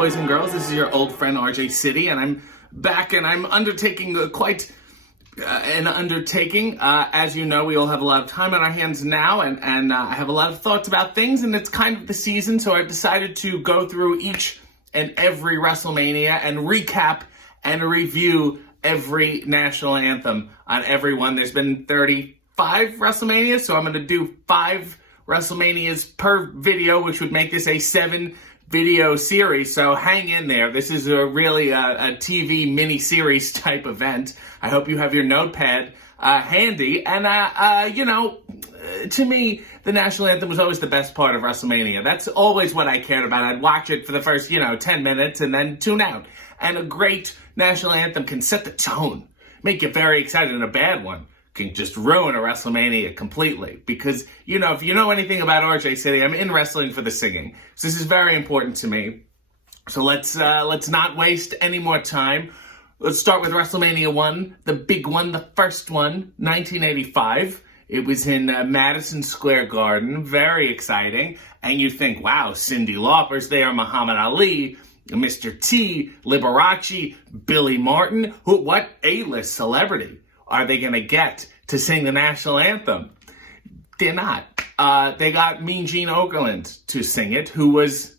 boys and girls? This is your old friend RJ City, and I'm back, and I'm undertaking quite an undertaking. As you know, we all have a lot of time on our hands now, and I have a lot of thoughts about things, and it's kind of the season, so I've decided to go through each and every WrestleMania and recap and review every national anthem on every one. There's been 35 WrestleManias, so I'm going to do 5 WrestleManias per video, which would make this a 7-video series, so hang in there. This is really a TV mini-series type event. I hope you have your notepad handy, and to me, the national anthem was always the best part of WrestleMania. That's always what I cared about. I'd watch it for the first, 10 minutes and then tune out. And a great national anthem can set the tone, make you very excited, and a bad one can just ruin a WrestleMania completely. Because, if you know anything about RJ City, I'm in wrestling for the singing. So this is very important to me. So let's not waste any more time. Let's start with WrestleMania 1, the big one, the first one, 1985. It was in Madison Square Garden, very exciting. And you think, wow, Cyndi Lauper's there, Muhammad Ali, Mr. T, Liberace, Billy Martin. What A-list celebrity are they going to get to sing the national anthem? They're not. They got Mean Gene Okerlund to sing it, who was,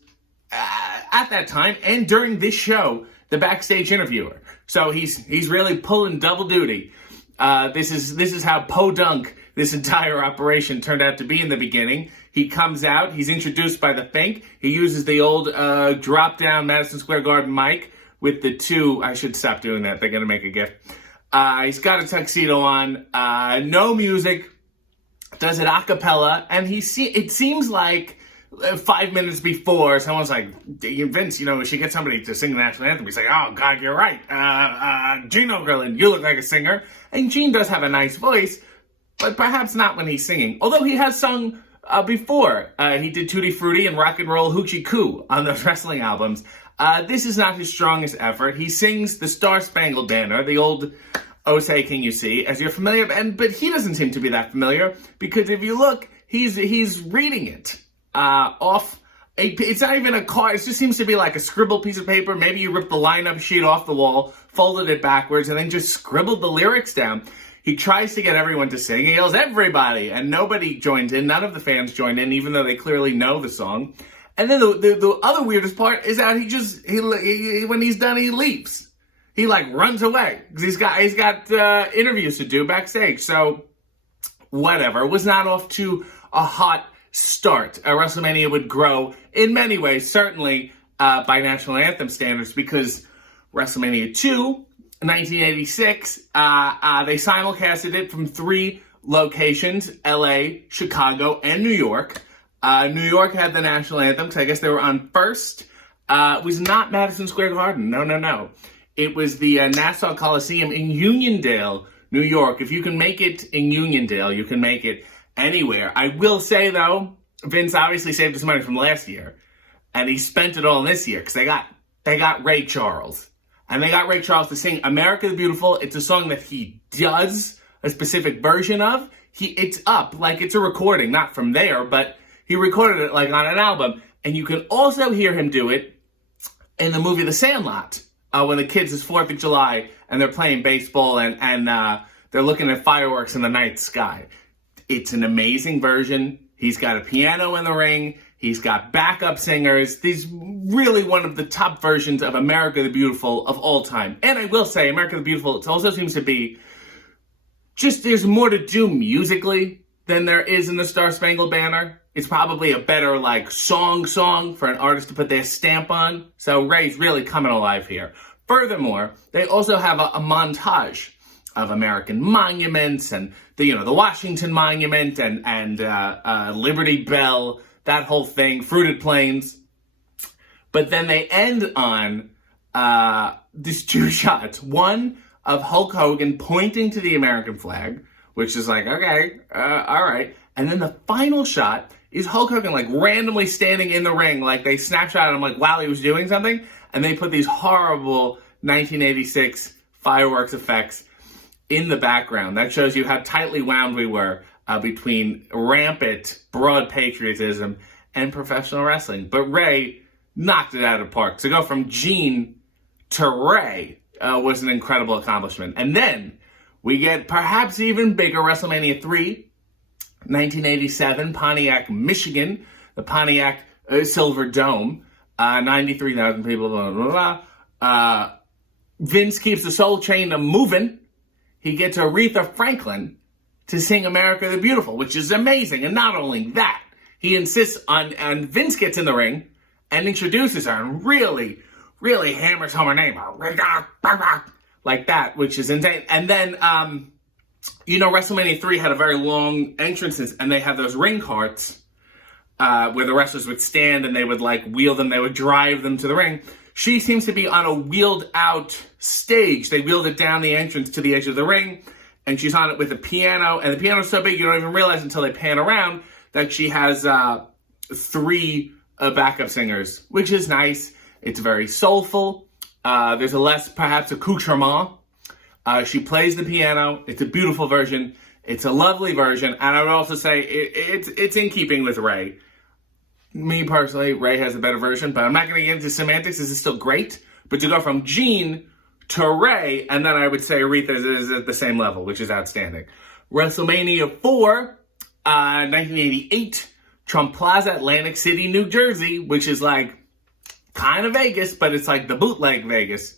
at that time, and during this show, the backstage interviewer. So he's really pulling double duty. This is how podunk this entire operation turned out to be in the beginning. He comes out, he's introduced by the Fink. He uses the old drop-down Madison Square Garden mic with the two. I should stop doing that. They're going to make a gif. He's got a tuxedo on, no music, does it a cappella, and it seems like 5 minutes before, someone's like, Vince, we should get somebody to sing the national anthem. He's like, oh, God, you're right. Gene Okerlund, you look like a singer. And Gene does have a nice voice, but perhaps not when he's singing. Although he has sung before. He did Tutti Frutti and Rock and Roll Hoochie Coo on those wrestling albums. This is not his strongest effort. He sings the Star Spangled Banner, the old "Oh Say Can You See," as you're familiar, but he doesn't seem to be that familiar, because if you look, he's reading it off. It's not even a card. It just seems to be like a scribbled piece of paper. Maybe you ripped the lineup sheet off the wall, folded it backwards, and then just scribbled the lyrics down. He tries to get everyone to sing. He yells, "Everybody!" And nobody joins in. None of the fans join in, even though they clearly know the song. And then the other weirdest part is that he when he's done, he leaves. He runs away because he's got interviews to do backstage. So whatever. It was not off to a hot start. WrestleMania would grow in many ways, certainly by national anthem standards, because WrestleMania 2, 1986, they simulcasted it from 3 locations: LA, Chicago, and New York. New York had the national anthem, because I guess they were on first. It was not Madison Square Garden. No. It was the Nassau Coliseum in Uniondale, New York. If you can make it in Uniondale, you can make it anywhere. I will say, though, Vince obviously saved his money from last year, and he spent it all this year, because they got Ray Charles. And they got Ray Charles to sing America the Beautiful. It's a song that he does a specific version of. It's up, it's a recording, not from there, but he recorded it on an album. And you can also hear him do it in the movie The Sandlot, when the kids, it's 4th of July, and they're playing baseball, and they're looking at fireworks in the night sky. It's an amazing version. He's got a piano in the ring. He's got backup singers. He's really one of the top versions of America the Beautiful of all time. And I will say, America the Beautiful, it also seems to be there's more to do musically than there is in the Star Spangled Banner. It's probably a better, song for an artist to put their stamp on. So Ray's really coming alive here. Furthermore, they also have a montage of American monuments and the Washington Monument and Liberty Bell, that whole thing, Fruited Plains. But then they end on these 2 shots. One of Hulk Hogan pointing to the American flag, which is okay, all right. And then the final shot is Hulk Hogan randomly standing in the ring, they snapshot him while he was doing something, and they put these horrible 1986 fireworks effects in the background. That shows you how tightly wound we were between rampant, broad patriotism and professional wrestling. But Ray knocked it out of the park. To go from Gene to Ray was an incredible accomplishment. And then we get perhaps even bigger, WrestleMania 3, 1987, Pontiac, Michigan, the Pontiac Silver Dome, 93,000 people, blah, blah, blah. Vince keeps the Soul Train moving. He gets Aretha Franklin to sing America the Beautiful, which is amazing. And not only that, he insists on, and Vince gets in the ring and introduces her and really hammers home her name. Like that, which is insane. And then, WrestleMania 3 had a very long entrances, and they had those ring carts where the wrestlers would stand and they would wheel them, they would drive them to the ring. She seems to be on a wheeled out stage. They wheeled it down the entrance to the edge of the ring, and she's on it with a piano, and the piano's so big you don't even realize until they pan around that she has 3 backup singers, which is nice. It's very soulful. There's a less, perhaps, accoutrement. She plays the piano. It's a beautiful version. It's a lovely version. And I would also say it's in keeping with Ray. Me, personally, Ray has a better version, but I'm not going to get into semantics. This is still great. But to go from Gene to Ray, and then I would say Aretha is at the same level, which is outstanding. WrestleMania 4, 1988, Trump Plaza, Atlantic City, New Jersey, which is kind of Vegas, but it's the bootleg Vegas,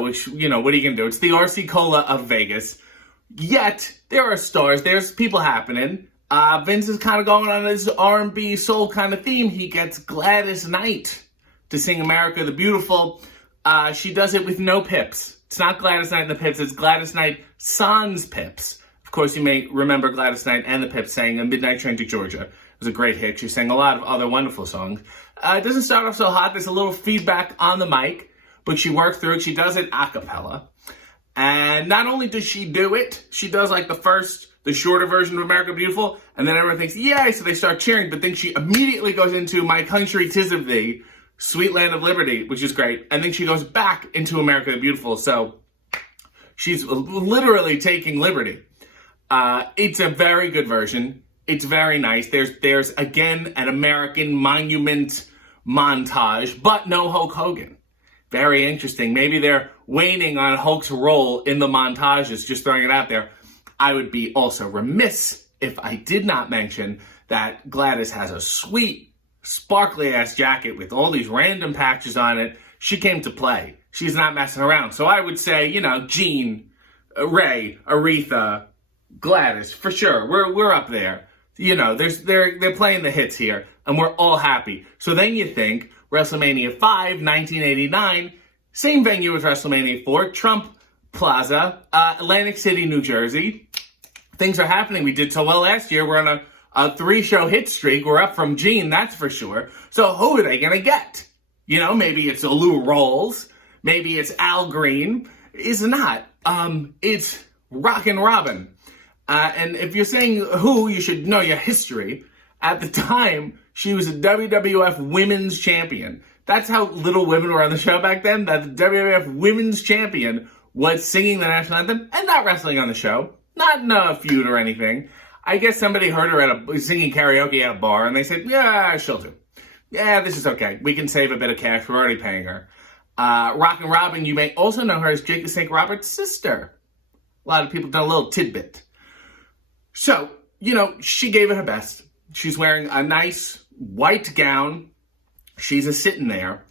which, what are you going to do? It's the RC Cola of Vegas. Yet, there are stars, there's people happening. Vince is kind of going on this R&B soul kind of theme. He gets Gladys Knight to sing America the Beautiful. She does it with no pips. It's not Gladys Knight and the Pips, it's Gladys Knight sans pips. Of course, you may remember Gladys Knight and the Pips sang A Midnight Train to Georgia. It was a great hit. She sang a lot of other wonderful songs. It doesn't start off so hot. There's a little feedback on the mic, but she works through it. She does it a cappella. And not only does she do it, she does the shorter version of America Beautiful, and then everyone thinks, yay, so they start cheering, but then she immediately goes into My Country 'Tis of Thee, Sweet Land of Liberty, which is great, and then she goes back into America the Beautiful, so she's literally taking liberty. It's a very good version. It's very nice. There's again an American monument montage, but no Hulk Hogan. Very interesting. Maybe they're waning on Hulk's role in the montages, just throwing it out there. I would be also remiss if I did not mention that Gladys has a sweet, sparkly-ass jacket with all these random patches on it. She came to play. She's not messing around. So I would say, Gene, Ray, Aretha, Gladys, for sure. We're up there. They're playing the hits here, and we're all happy. So then you think WrestleMania 5, 1989, same venue as WrestleMania 4, Trump Plaza, Atlantic City, New Jersey. Things are happening. We did so well last year. We're on a 3-show hit streak. We're up from Gene, that's for sure. So who are they going to get? Maybe it's Lou Rawls. Maybe it's Al Green. It's not. It's Rockin' Robin. And if you're saying who, you should know your history. At the time, she was a WWF Women's Champion. That's how little women were on the show back then, that the WWF Women's Champion was singing the national anthem and not wrestling on the show. Not in a feud or anything. I guess somebody heard her singing karaoke at a bar, and they said, yeah, she'll do. Yeah, this is okay. We can save a bit of cash. We're already paying her. Rockin' Robin, you may also know her as Jake the Snake Roberts' sister. A lot of people done a little tidbit. So, she gave it her best. She's wearing a nice white gown. She's sitting there.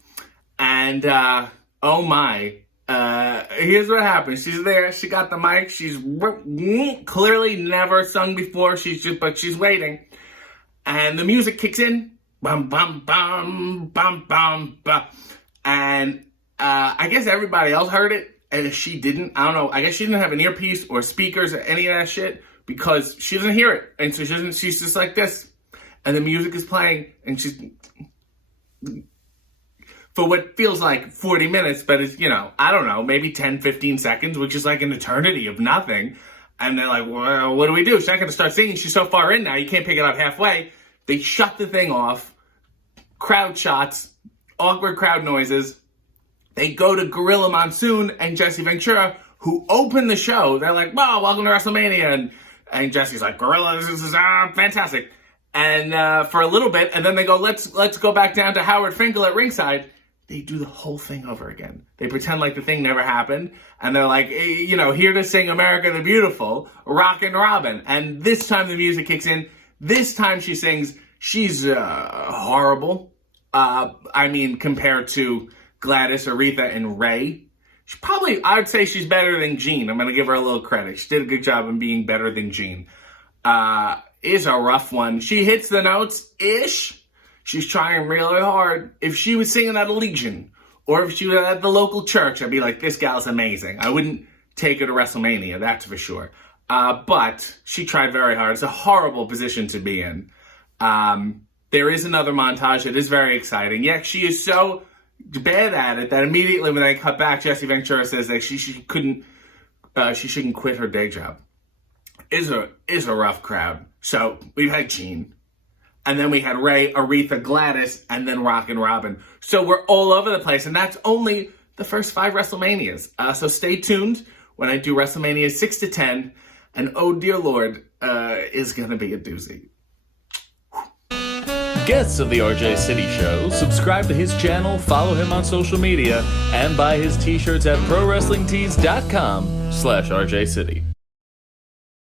And, oh my, here's what happens. She's there. She got the mic. She's clearly never sung before. But she's waiting. And the music kicks in. Bum, bum, bum, bum, bum, bum. And, I guess everybody else heard it. And if she didn't, I don't know. I guess she didn't have an earpiece or speakers or any of that shit. Because she doesn't hear it. And so she's just like this. And the music is playing. And she's... for what feels like 40 minutes, but it's, I don't know, maybe 10, 15 seconds, which is like an eternity of nothing. And they're like, well, what do we do? She's not going to start singing. She's so far in now, you can't pick it up halfway. They shut the thing off. Crowd shots. Awkward crowd noises. They go to Gorilla Monsoon and Jesse Ventura, who open the show. They're like, wow, welcome to WrestleMania. And Jesse's like, Gorilla, this is fantastic. and for a little bit, and then they go, let's go back down to Howard Finkel at ringside. They do the whole thing over again. They pretend like the thing never happened, and they're like, here to sing America the Beautiful, Rockin' Robin. And this time the music kicks in. This time she sings. She's horrible. Compared to Gladys, Aretha, and Ray. I would say she's better than Jean. I'm going to give her a little credit. She did a good job in being better than Jean. Is a rough one. She hits the notes-ish. She's trying really hard. If she was singing at a Legion, or if she was at the local church, I'd be like, this gal's amazing. I wouldn't take her to WrestleMania, that's for sure. But she tried very hard. It's a horrible position to be in. There is another montage. It is very exciting. Yeah, she is so bad at it that immediately when they cut back, Jesse Ventura says that she shouldn't quit her day job. Is a rough crowd. So we've had Jean, and then we had Ray, Aretha, Gladys, and then Rockin' Robin. So we're all over the place, and that's only the first 5 WrestleManias. So stay tuned when I do WrestleMania 6 to 10, and oh dear Lord, is gonna be a doozy. Guests of the RJ City Show, subscribe to his channel, follow him on social media, and buy his t-shirts at ProWrestlingTees.com/RJ City.